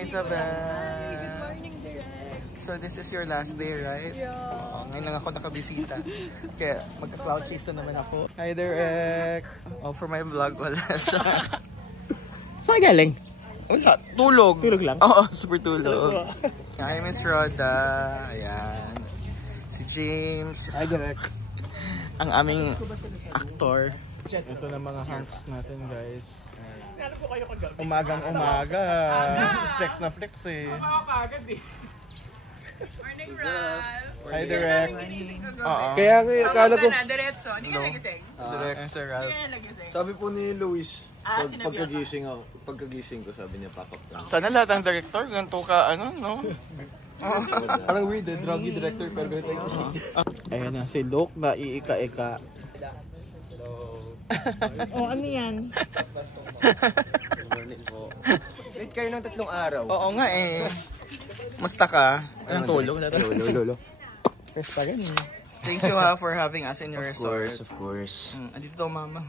Isabel. Good morning, Direk. So this is your last day, right? Yeah. Ngayon lang ako nakabisita. Kaya magka-cloud chase na naman ako. Hi, Derek. Oh, for my vlog, wala siya. Saan galing? Wala, tulog. Tulog lang? Oo, super tulog. Hi, Miss Rhoda. Ayan. Si James. Hi, Direk. Ang aming aktor. Ito na mga hanks natin, guys. Umagang umaga. Flex na flex eh. Morning, Ralph. Hi, Direk. Oo. Kaya kala ko... Diretso. Hindi ka nagising? Direk, Sir Ralph. Hindi ka nagising? Sabi po ni Luis, sinabi pagkagising ko, sabi niya papak lang. Sana lahat ng director, ganito ka, ano, no? Parang weird eh, druggy director pero ganito yung physique. Ayan na, si Luke na iika-ika. Oh, ano yan? Morning po. Late kayo ng 3 araw. Oo nga eh. Musta ka? Anong tulog? Lolo. First pa rin eh. Thank you ha for having us in your resort. Of course. Andito daw mama.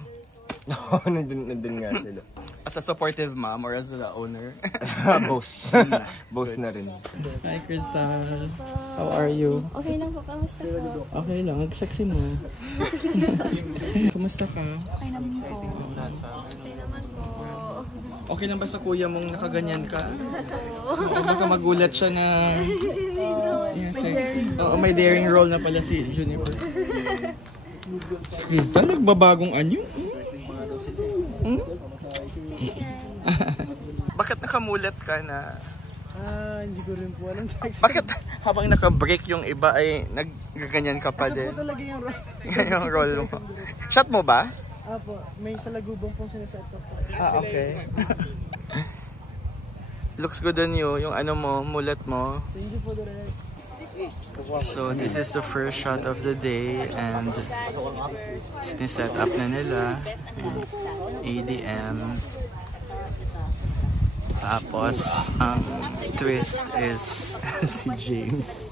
No, nandun nga sila. As a supportive mom or as the owner? Both. Both na rin. Hi, Crystal. How are you? Okay lang po, kamusta po? Okay lang, ang-sexy mo. Kumusta ka? Okay naman po. Okay naman po. Okay lang ba sa kuya mong nakaganyan ka? Oo, baka magulat siya na... Yeah, sexy. Oo, may daring role na pala si Juniper. Si Crystal, nagbabagong anyo. Bakit nakamulat ka na? Hindi ko rin po alam. Bakit habang naka-break yung iba ay nagganyan ka pa din? Ito po talaga yung role. Yan yung role mo. Shot mo ba? Apo, may salagubong pong sinaset up. Okay. Looks good on you, yung ano mo, mulat mo. Thank you po, Direk. So this is the first shot of the day and siniset up na nila. ADM. Tapos ang twist is si James.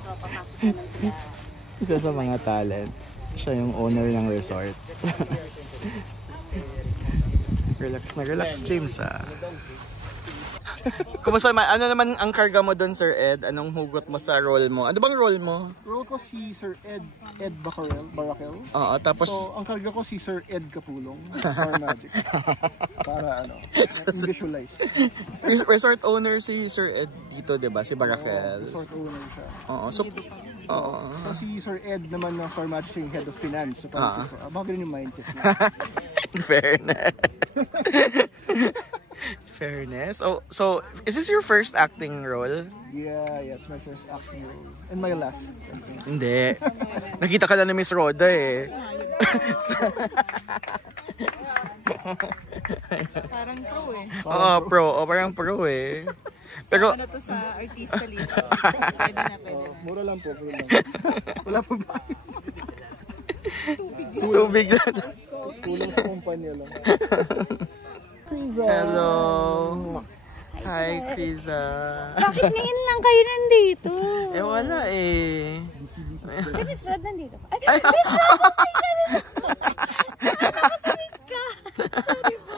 Isa sa mga talents. Siya yung owner ng resort. Relax na relax, James ah. Kumusta naman? Ano naman ang karga mo doon, Sir Ed? Anong hugot mo sa role mo? Ano bang role mo? Role ko si Sir Ed Barakel. Oo, tapos... So, ang karga ko si Sir Ed Kapulong. Star Magic. Para visualize. Resort owner si Sir Ed dito, diba? Si Barakel. Resort owner siya. Oo, so... Oo. So, si Sir Ed naman ng Star Magic siya yung head of finance. So, parang baka ganun yung mindset niya. Fairness. Fairness. Oh, so is this your first acting role? Yeah, it's my first acting role. And my last. Hindi. Nakita ka lang ni Miss Rhoda eh. Parang pro eh. Oo, pro. O, parang pro eh. Pero, Ano to sa artista list? Pwede na. Mura lang po. Wala po ba? tubig lang. Tulong sa kumpanya lang. Hello. Hi, Kriza. Bakit ngayon lang kayo nandito? Eh, wala eh. Si Miss Rod nandito pa. Ay, Miss Rod! Nakasamiss ka! Sorry po.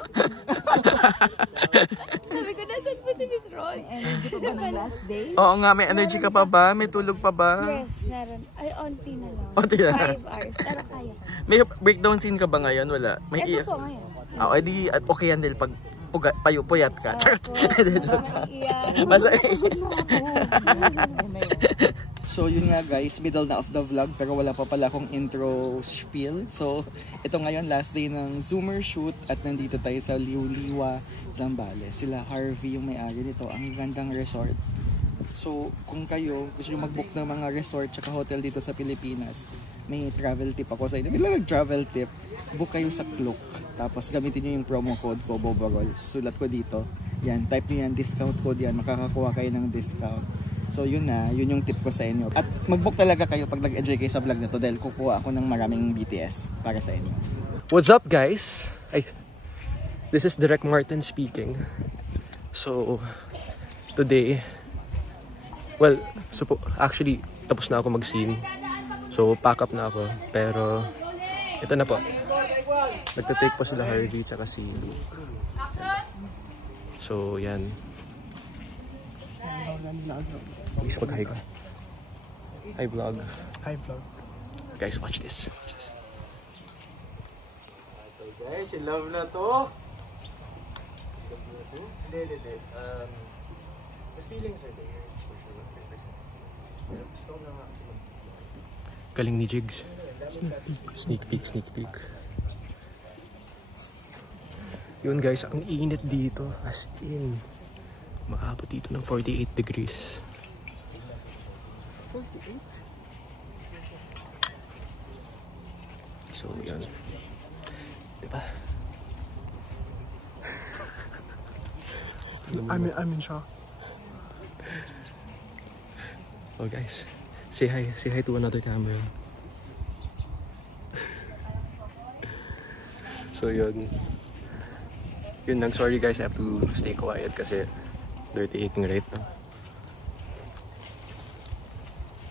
Sabi ko, nasan po si Miss Rod? Energy pa ba ng last day? Oo nga, may energy ka pa ba? May tulog pa ba? Yes, meron. Ay, onti na lang. Onti na lang. 5 hours. Pero kaya. May breakdown scene ka ba ngayon? Wala. May Ito po ngayon. edi okay yan dahil pag puyat ka. Iyan. So yun nga guys, middle na of the vlog pero wala pa pala akong intro spiel. So ito ngayon last day ng Zoomer shoot at nandito tayo sa Liuliwa, Zambales. Sila Harvey yung may-ari nito, ang gandang resort. So kung kayo gusto nyo mag-book ng mga resort tsaka hotel dito sa Pilipinas, may travel tip ako sa inyo. May lang travel tip. Book kayo sa Klook. Tapos gamitin nyo yung promo code ko, Boborol. Sulat ko dito. Yan, type nyo yan, discount code yan. Makakakuha kayo ng discount. So yun na, yun yung tip ko sa inyo. At mag-book talaga kayo pag nag-enjoy kayo sa vlog na to dahil kukuha ako ng maraming BTS para sa inyo. What's up, guys? This is Direk Martin speaking. So, today, well, actually, tapos na ako mag-scene. So, pack up na ako. Pero, ito na po. Nagtatake pa sila Harvey tsaka si Luke. So, yan. Please mag-hi ka. Hi vlog. Hi vlog. Guys, watch this. Guys, in love na to. Hindi. The feelings are there. For sure. Gusto ko na nga kasi Galing ni Jigs. Sneak peek. Yun guys, ang init dito. As in, maabot dito ng 48 degrees. 48? So, yun. Diba? I'm in shock. Oh guys, say hi to another camera. So yun lang, sorry guys, I have to stay quiet kasi dirty eating right now.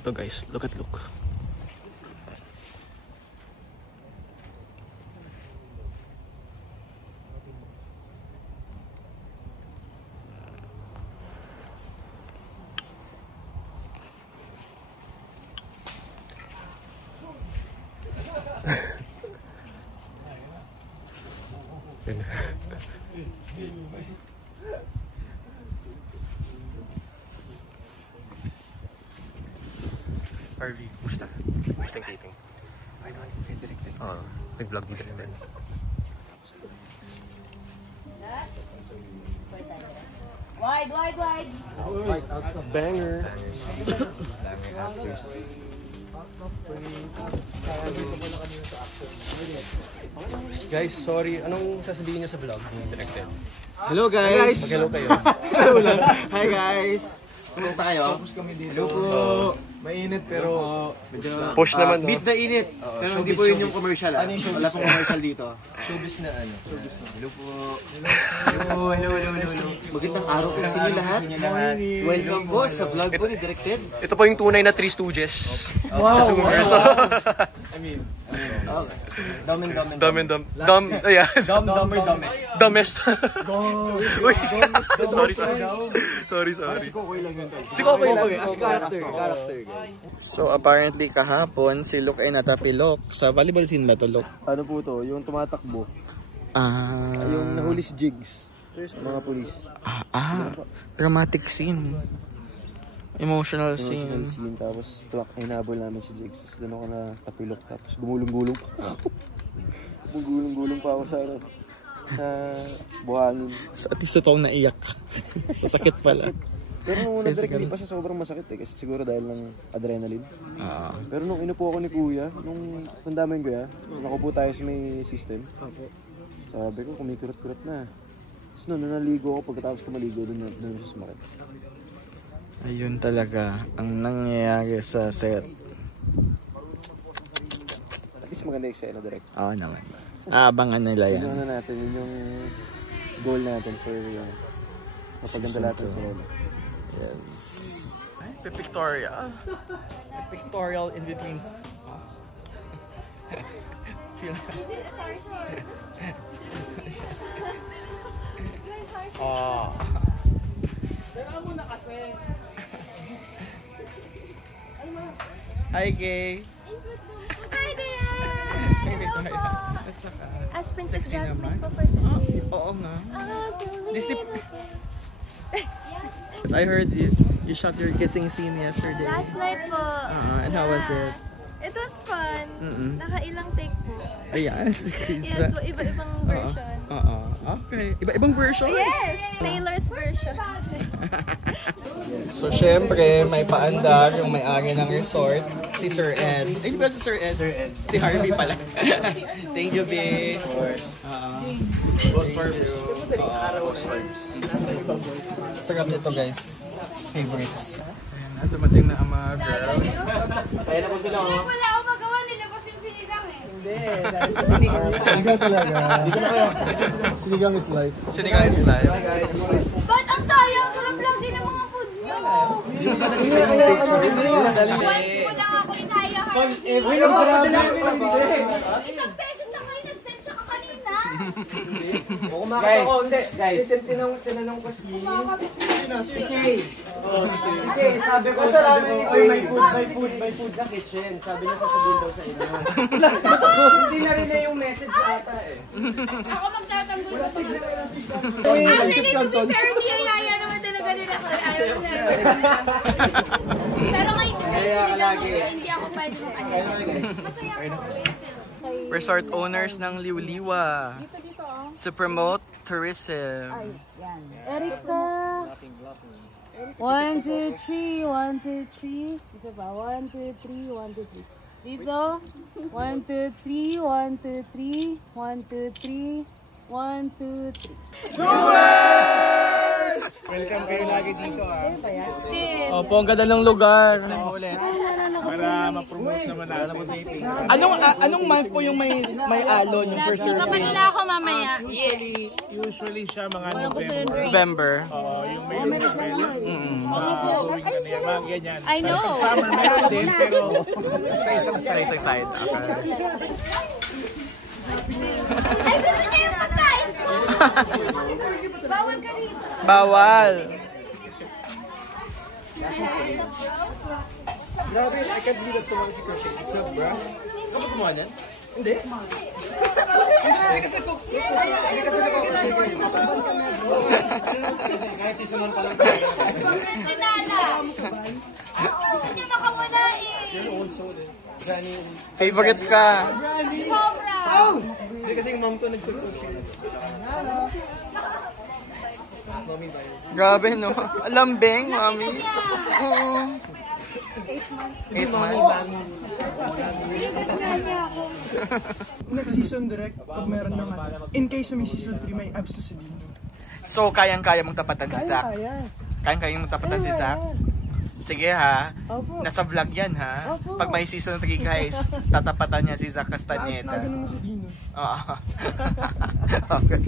Ito guys, look. Harvey, musta? Musta yung taping? Ay, directed. Oo, nag-vlog din din. Wide. Banger! Guys, sorry. Anong sasabihin niyo sa vlog ni Directed? Hello guys! Mag-hello kayo. Hi guys! Kumusta kayo? Hello po! Mainit pero medyo Push naman, no? beat na init. Pero hindi po yun yung commercial ah. Wala pong commercial dito. Showbiz na ano. Hello po. Hello. Magandang araw po sa inyo lahat. Welcome po sa vlog po ni Directed. Ito po yung tunay na Three Stooges. Wow! Sa Zoomers. Dumbest. Uy, sorry. Si Kokoy lang. As character. So apparently kahapon si Luke ay natapilok sa volleyball scene ba to, Luke? Ano po to? Yung tumatakbo. Yung nahuli si Jigs. Mga pulis. Dramatic scene. Emotional scene. Tapos inabol namin si Jigs. Tapos doon ako na tapilok. Tapos gumulong-gulong pa ako. Gumulong-gulong pa ako sa buhangin. At least ito akong naiyak. Sa sakit pala. Pero nung una direct hindi pa siya sobrang masakit eh. Kasi siguro dahil ng adrenaline. Pero nung inupo ako ni Kuya, nung tandaan Kuya, nakupo tayo sa may system. Sabi ko, kumikurot-kurot na. Tapos nung naligo ako, pagkatapos ko maligo, doon siya sumakit. Ayun talaga ang nangyayari sa set. At least maganda yung eksena direct. Oo naman. Aabangan nila yan. Yun natin, yun yung goal natin for yung mapaganda lahat ng sela. Yes. Pictorial in between. Hi, Gay. Hi there! As Princess Jasmine po for today. Oo nga. Disney. I heard you shot your kissing scene yesterday. Last night po. And how was it? It was fun. Nakailang take po. Ayan, Yes, iba-ibang version. Okay. Iba-ibang version? Yes! Taylor's version. So syempre may paandar yung may-ari ng resort, si Sir Ed. Ay, hindi ba si Sir Ed? Si Harvey pala. Thank you, babe. Of course. Thank you. Sarap nito, guys. Favorites. Ayan na, dumating na ang mga girls. Kaya na po sila oh. Wala akong magawa, nilabas yung sinigang eh. Sinigang talaga. Sinigang is life. Sinigang is live. Ba't ang sayang? Sarap lang din ang mga food nyo. Once ko lang ako inayahan. Isang beses na kayo nag-send siya ka kanina. Guys, tinanong ko si Kay. Sige, sabi ko, may food na kitchen. Sabi niya sasabihin daw sa inyo. Hindi na rin na yung message ata eh. Ako magtatanggol. Wala signal. Actually, to be fair, niyayaya naman talaga nila ko. Ayaw na. Pero ngayon, hindi ako pwede makahin. Masaya ako. Resort owners ng Liuliwa to promote tourism. Erika. 1, 2, 3, 1, 2, 3. Isa pa. 1, 2, 3, 1, 2, 3. Dito. 1, 2, 3, 1, 2, 3. 1, 2, 3. 1, 2, 3. Welcome kayo lagi dito Opo, ang ganda ng lugar. para ma-promote naman natin. Anong month po yung may alon, yung first survey? Manila ako mamaya. Usually siya mga November. Yung may mga ganyan. I know. Summer meron din, pero Sa isang side. Okay. Ay, gusto niya yung pagkain ko. Bawal ka rito. Bawal. Grabe, I can't believe that someone si Crochet. It's so bra. Kapag gumawa niyan? Hindi. Kahit si Suman pa lang. Sinala. Gusto niya makawala eh. Favorite ka. Sobra. Hindi kasi yung mom ko nag-crochet. Grabe, no? Lambing, mami. Oo. 8 months. next season direct, pag meron naman, in case na may season 3, may abs na si Dino. So, kayang-kaya mong tapatan si Zach? Kayang-kaya mong tapatan si Zach? Sige ha. Nasa vlog yan ha. Pag may season 3 guys, tatapatan niya si Zach Castaneda. Naga naman si Dino. Oo. Okay.